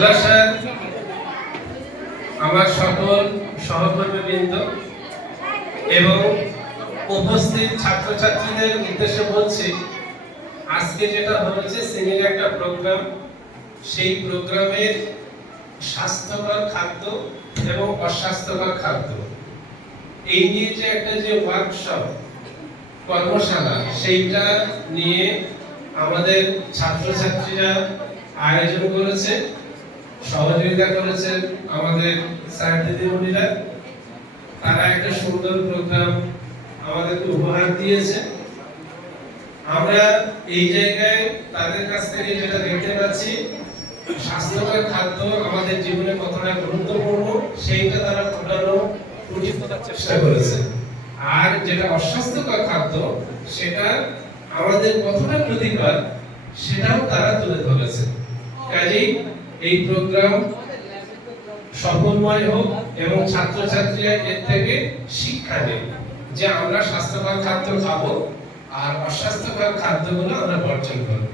মাদ্রাসার আমার সকল সহকর্মীবৃন্দ এবং উপস্থিত ছাত্রছাত্রীদের উদ্দেশ্যে বলছি, আজকে যেটা হয়েছে সিনির একটা প্রোগ্রাম সেই প্রোগ্রামের স্বাস্থ্যকর খাদ্য এবং অস্বাস্থ্যকর খাদ্য। এই নিয়ে যে একটা যে ওয়ার্কশপ কর্মশালা, সেইটা নিয়ে আমাদের ছাত্রছাত্রীরা আয়োজন করেছে। সহযোগিতা করেছেন আমাদের স্যার দিদিমণিরা তারা একটা সুন্দর প্রোগ্রাম আমাদেরকে উপহার দিয়েছে। আমরা এই জায়গায় তাদের কাছ থেকে যেটা দেখতে পাচ্ছি, স্বাস্থ্যকর খাদ্য আমাদের জীবনে কতটা গুরুত্বপূর্ণ, সেইটা তারা ফোটানো ফুটিয়ে তোলার চেষ্টা করেছে। আর যেটা অস্বাস্থ্যকর খাদ্য, সেটা আমাদের কতটা ক্ষতিকর, সেটাও তারা তুলে ধরেছে। কাজেই এই প্রোগ্রাম সফলময় হোক এবং ছাত্রছাত্রীরা এর থেকে শিক্ষা নেই যে আমরা স্বাস্থ্যকর খাদ্য খাব আর অস্বাস্থ্যকর খাদ্যগুলো আমরা বর্জন করব।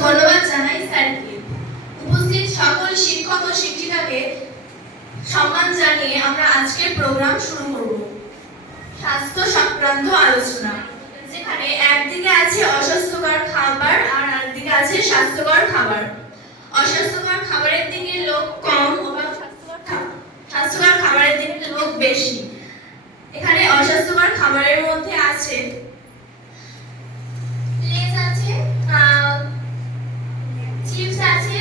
ধন্যবাদ জানাই স্যারকে উপস্থিত সকল শিক্ষক ও শিক্ষিকাকে সম্মান জানিয়ে আমরা আজকের প্রোগ্রাম শুরু করব। স্বাস্থ্য সংক্রান্ত আলোচনা। একদিকে আছে অস্বাস্থ্যকর খাবার আর একদিকে আছে স্বাস্থ্যকর খাবার। অস্বাস্থ্যকর খাবারের দিকে লোক কম স্বাস্থ্যকর খাবারের দিকে লোক বেশি। এখানে অস্বাস্থ্যকর খাবারের মধ্যে আছে চিপস আছে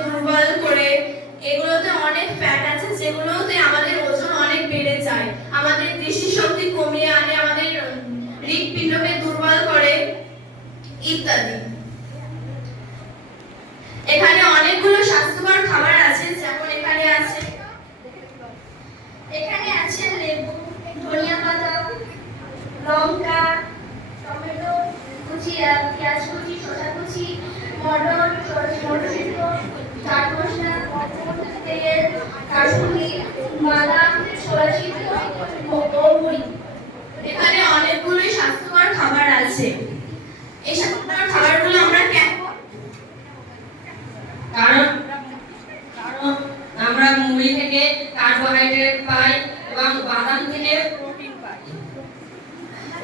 দুর্বল করে, এগুলোতে অনেক ফ্যাট আছে, যেগুলোতে আমাদের ওজন অনেক বেড়ে যায়। আমাদের দৃষ্টিশক্তি কমিয়ে আনে, আমাদের হৃদপিণ্ডকে দুর্বল করে, ইত্যাদি। এখানে অনেকগুলো স্বাস্থ্যকর খাবার আছে, যেমন এখানে আছে এখানে আছে লেবু, ধনিয়া পাতা, লঙ্কা, টমেটো কুচি পেঁয়াজ কুচি, শসা কুচি, মটর, মটরশুঁটি। এখানে অনেকগুলোই স্বাস্থ্যকর খাবার আছে। এই স্বাস্থ্যকর খাবারগুলো আমরা কেন কারণ কারণ আমরা মুড়ি থেকে কার্বোহাইড্রেট পাই এবং বাদাম থেকে প্রোটিন পাই।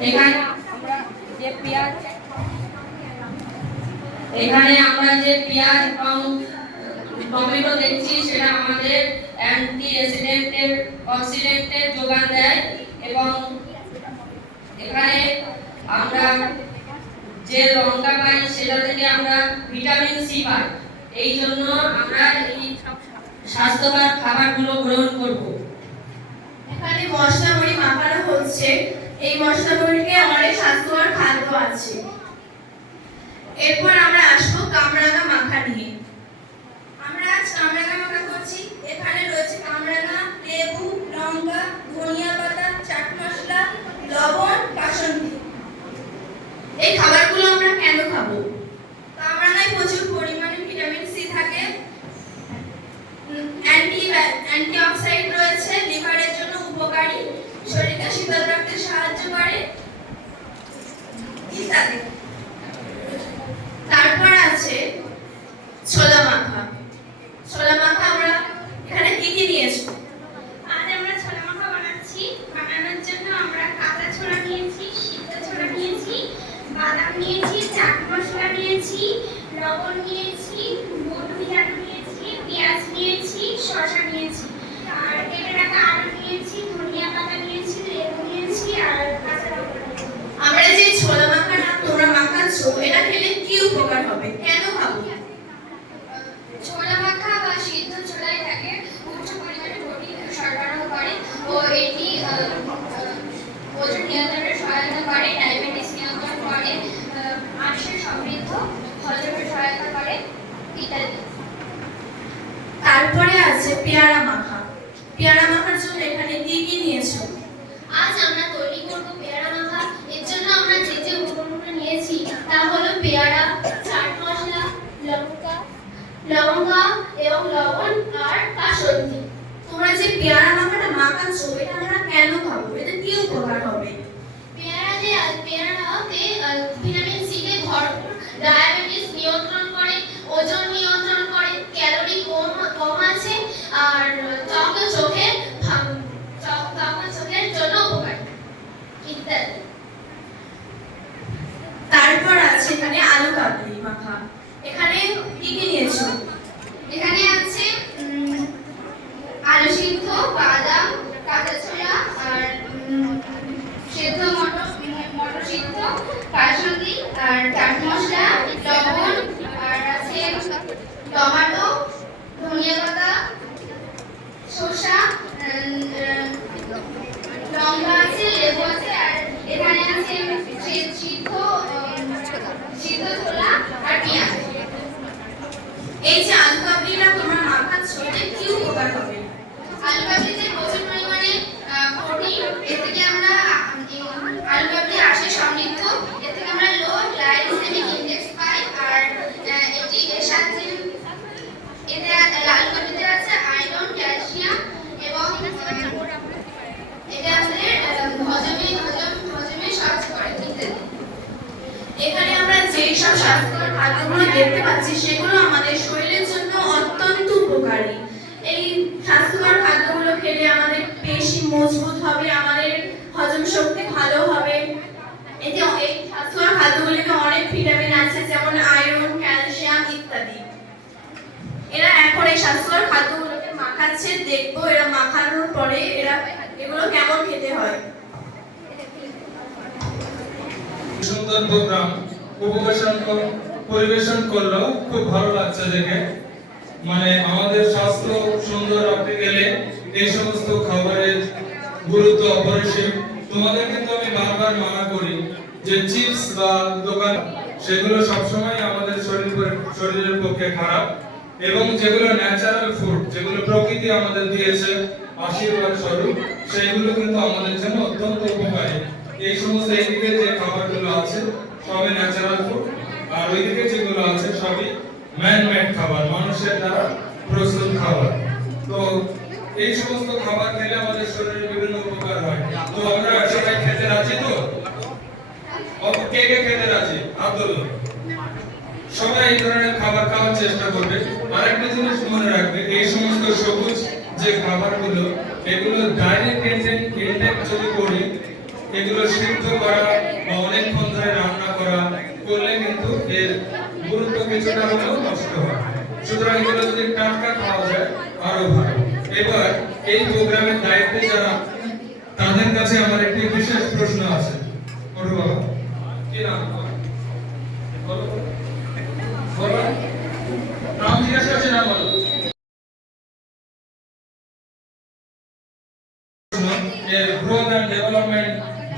এখানে আমরা যে পেঁয়াজ এখানে আমরা যে পেঁয়াজ এবং টমেটো দেখছি সেটা আমাদের অ্যান্টি অক্সিডেন্টের যোগান দেয় এবং এখানে আমরা যে লঙ্কা পাই সেটা থেকে আমরা ভিটামিন সি পাই। এই জন্য আমরা এই স্বাস্থ্যকর খাবারগুলো গ্রহণ করব। এখানে মশলা বড়ি মাখানো হচ্ছে। এই মশলা বড়িতে অনেক স্বাস্থ্যকর খাদ্য আছে। এরপর আমরা আসব কামরাঙা মাখা নিয়ে আমরা আজ কামরাঙা মাখা করছি এখানে রয়েছে কামরাঙা লেবু লঙ্কা ধনিয়া পাতা চাট মশলা লবণ বাসন্তী এই খাবারগুলো আমরা কেন খাব কামরাঙায় প্রচুর পরিমাণে ভিটামিন সি থাকে অ্যান্টি অ্যান্টিঅক্সিডেন্ট রয়েছে লিভারের জন্য উপকারী শরীরকে শীতল রাখতে সাহায্য করে ইত্যাদি তারপর আছে ছোলা মাখা ছোলা মাখা আমরা এখানে কি কি নিয়েছি আজ আমরা ছোলা মাখা বানাচ্ছি বানানোর জন্য আমরা কাঁচা ছোলা নিয়েছি সিদ্ধ ছোলা নিয়েছি বাদাম নিয়েছি, চাট মশলা নিয়েছি, লবণ নিয়েছি বুট ভিজানো নিয়েছি, পেঁয়াজ নিয়েছি, শসা নিয়েছি। আর কেটে রাখা আলু নিয়েছি, ধনিয়া পাতা নিয়েছি, লেবু নিয়েছি আর কাঁচা লঙ্কা আমরা যে ছোলা মাখাটা তোমরা মাখাচ্ছ, এটা খেলে কি উপকার হবে? কেন খাব ছোলা মাখা বা সিদ্ধ ছোলায় থাকে উচ্চ পরিমাণে প্রোটিন সরবরাহ করে ও এটি আহ, আহ, ওজন নিয়ন্ত্রণে সহায়তা করে ডায়াবেটিস নিয়ন্ত্রণ করে আহ, আঁশের সমৃদ্ধ হজমের সহায়তা করে ইত্যাদি তারপরে আছে পেয়ারা মাখা। পেয়ারা মাখার জন্য এখানে কি কি নিয়েছো? আজ আমরা তৈরি করব পেয়ারা মাখা। এর জন্য আমরা যে যে উপকরণগুলো নিয়েছি তা হলো পেয়ারা চাট মশলা লঙ্কা লঙ্কা এবং লবণ আর কাসন্দি। তোমরা যে পেয়ারা মাখাটা মাখাচ্ছ এটা আমরা কেন খাব? এটা কি উপকার হবে? পেয়ারাতে পেয়ারাতে ভিটামিন সি তে ভরপুর ডায়াবেটিস নিয়ন্ত্রণ করে ওজন নিয়ন্ত্রণ করে ক্যালোরি কম কম আছে আর ত্বক ও চোখের ভা- ত্বক ত্বক ও চোখের জন্য উপকারী ইত্যাদি তারপর আছে এখানে আলু কাবলি মাখা এখানে কি কি নিয়েছো এখানে আছে উম, আলু সিদ্ধ বাদাম কাঁচা ছোলা আর উম, সেদ্ধ মটর মটর সিদ্ধ কাসন্দি আর চাট মশলা লবণ আর আছে টমেটো ধনিয়া পাতা শসা উম, আহ, লঙ্কা আছে লেবু আছে আর এখানে আছে সি- সিদ্ধ উম, সিদ্ধ ছোলা আর পেঁয়াজ এই যে আলু কাবলিটা তোমরা মাখাচ্ছ এটা কি উপকার হবে? আলু কাবলিতে প্রচুর পরিমাণে প্রোটিন এর থেকে আমরা উম, আলু কাবলি আসে সমৃদ্ধ। এর থেকে আমরা লো গ্লাইসেমিক ইনডেক্স পাই আর এটি এর সাথে এতে আছে আয়রন ক্যালসিয়াম এবং এটা আমাদের হজমে হজম হজমে সাহায্য করে। এখানে আমরা যেই সব স্বাস্থ্যকর খাদ্যগুলো দেখতে পাচ্ছি, সেগুলো আমাদের শরীরের জন্য অত্যন্ত উপকারী। এই স্বাস্থ্যকর খাদ্যগুলো খেলে আমাদের পেশি মজবুত হবে, আমাদের হজম শক্তি ভালো হবে। এতে এই স্বাস্থ্যকর খাদ্যগুলিতে অনেক ভিটামিন আছে, যেমন আয়রন, ক্যালসিয়াম ইত্যাদি। এরা এখন এই স্বাস্থ্যকর খাদ্যগুলোকে মাখাচ্ছে, দেখব এরা মাখানোর পরে এরা এগুলো কেমন খেতে হয়। সুন্দর প্রোগ্রাম উপবেশন পরিবেশন করল খুব ভালো লাগছে দেখে। মানে আমাদের স্বাস্থ্য সুন্দর রাখতে গেলে এই সমস্ত খাবারের গুরুত্ব অপরিসীম। তোমাদের কিন্তু আমি বারবার মানা করি যে চিপস বা দোকান, সেগুলো সবসময় আমাদের শরীর শরীরের পক্ষে খারাপ। এবং যেগুলো ন্যাচারাল ফুড যেগুলো প্রকৃতি আমাদের দিয়েছে, আশীর্বাদ স্বরূপ সেগুলো কিন্তু আমাদের জন্য অত্যন্ত উপকারী। এই সমস্ত এইদিকে যে খাবারগুলো আছে, সবই ন্যাচারাল ফুড আর ওইদিকে যেগুলো আছে সবই ম্যান মেড খাবার, মানুষের দ্বারা প্রস্তুত খাবার। তো এই সমস্ত খাবার খেলে আমাদের শরীরে বিভিন্ন উপকার হয়। তো আমরা সবাই খেতে রাজি তো? কে কে খেতে রাজি? সবাই এই ধরনের খাবার খাওয়ার চেষ্টা করবে। জিনিস মনে রাখবে, এই সমস্ত সবুজ যে খাবারগুলো, এগুলো ডাইরেক্ট যদি করি, এগুলো সিদ্ধ করা বা অনেকক্ষণ ধরে রান্না করা, করলে কিন্তু এর গুরুত্ব কিছুটা হলেও নষ্ট হয়। সুতরাং এগুলো যদি টাটকা খাওয়া যায়, আরও ভালো। এবার এই প্রোগ্রামের দায়িত্বে যারা, তাদের কাছে আমার একটি বিশেষ প্রশ্ন আছে। কি নাম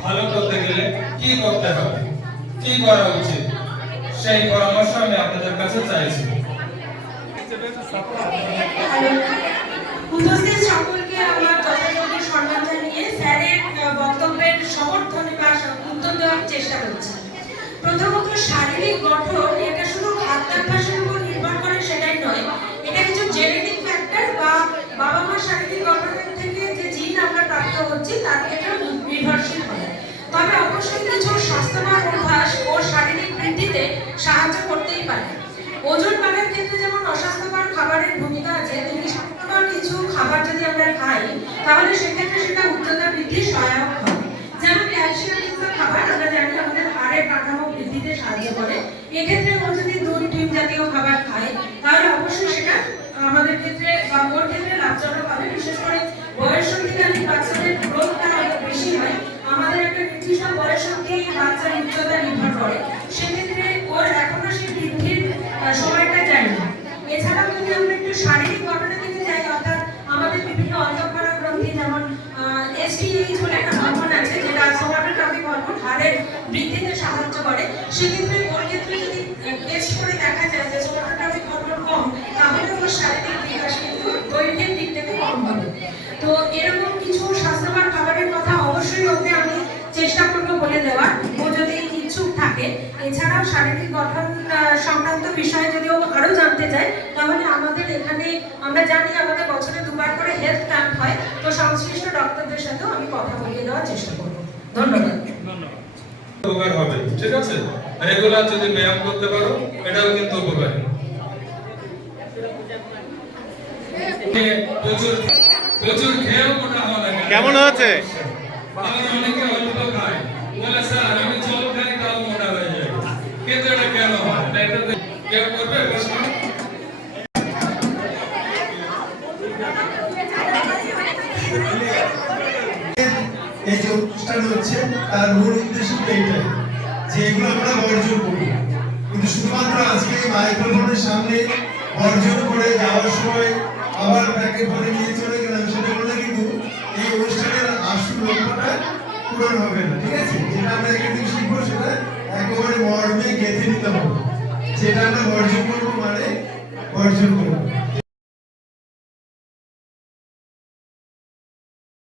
ভালো করতে গেলে কি করতে হবে? কি করা উচিত? সেই পরামর্শ আমি আপনাদের কাছে চাইছি। তাহলে সেক্ষেত্রে সেটা উচ্চতা বৃদ্ধি সহায়ক হয় যেমন ক্যালসিয়াম যুক্ত খাবার আমরা জানি আমাদের হাড়ের কাঠামো বৃদ্ধিতে সাহায্য করে। এক্ষেত্রে ও যদি দুধ, ডিম জাতীয় খাবার খায়, তাহলে অবশ্যই সেটা আমাদের ক্ষেত্রে বা ওর ক্ষেত্রে লাভজনক হবে। বিশেষ করে বয়স বয়সন্ধিকালীন বাচ্চাদের গ্রোথটা অনেক বেশি হয়। আমাদের একটা নির্দিষ্ট বয়স অবধি বাচ্চার উচ্চতা নির্ভর করে। সেক্ষেত্রে ওর এখনও সেই বৃদ্ধির সময়টা যায় না। এছাড়াও যদি আমরা একটু শারীরিক গঠনের থেকে তো এরকম কিছু স্বাস্থ্যকর খাবারের কথা অবশ্যই ওকে আমি চেষ্টা করব বলে দেওয়ার। ও যদি এছাড়াও শারীরিক গঠন সংক্রান্ত বিষয়ে যদি ও আরও জানতে চায়, তাহলে আমাদের এখানে আমরা জানি আমাদের বছরে দুবার করে হেলথ ক্যাম্প হয় তো সংশ্লিষ্ট ডক্টরদের সাথেও আমি কথা বলিয়ে দেওয়ার চেষ্টা করব। ধন্যবাদ। উপকার হবে ঠিক আছে? রেগুলার যদি ব্যায়াম করতে পারো এটাও কিন্তু উপকারী। প্রচুর প্রচুর খেয়েও মোটা হওয়া লাগে। কেমন হয়েছে? মাইক্রোফোনের সামনে অর্জন করে যাওয়ার সময় আবার ব্যাগে ভরে নিয়ে চলে গেলাম। সেটা বলে কিন্তু এই অনুষ্ঠানের আসল লক্ষ্যটা পূরণ হবে না, ঠিক আছে? যেটা আমরা একদিন শিখব সেটা একেবারে মর্মে গেঁথে নিতে হবে। যেটা আমরা অর্জন করব মানে অর্জন করব।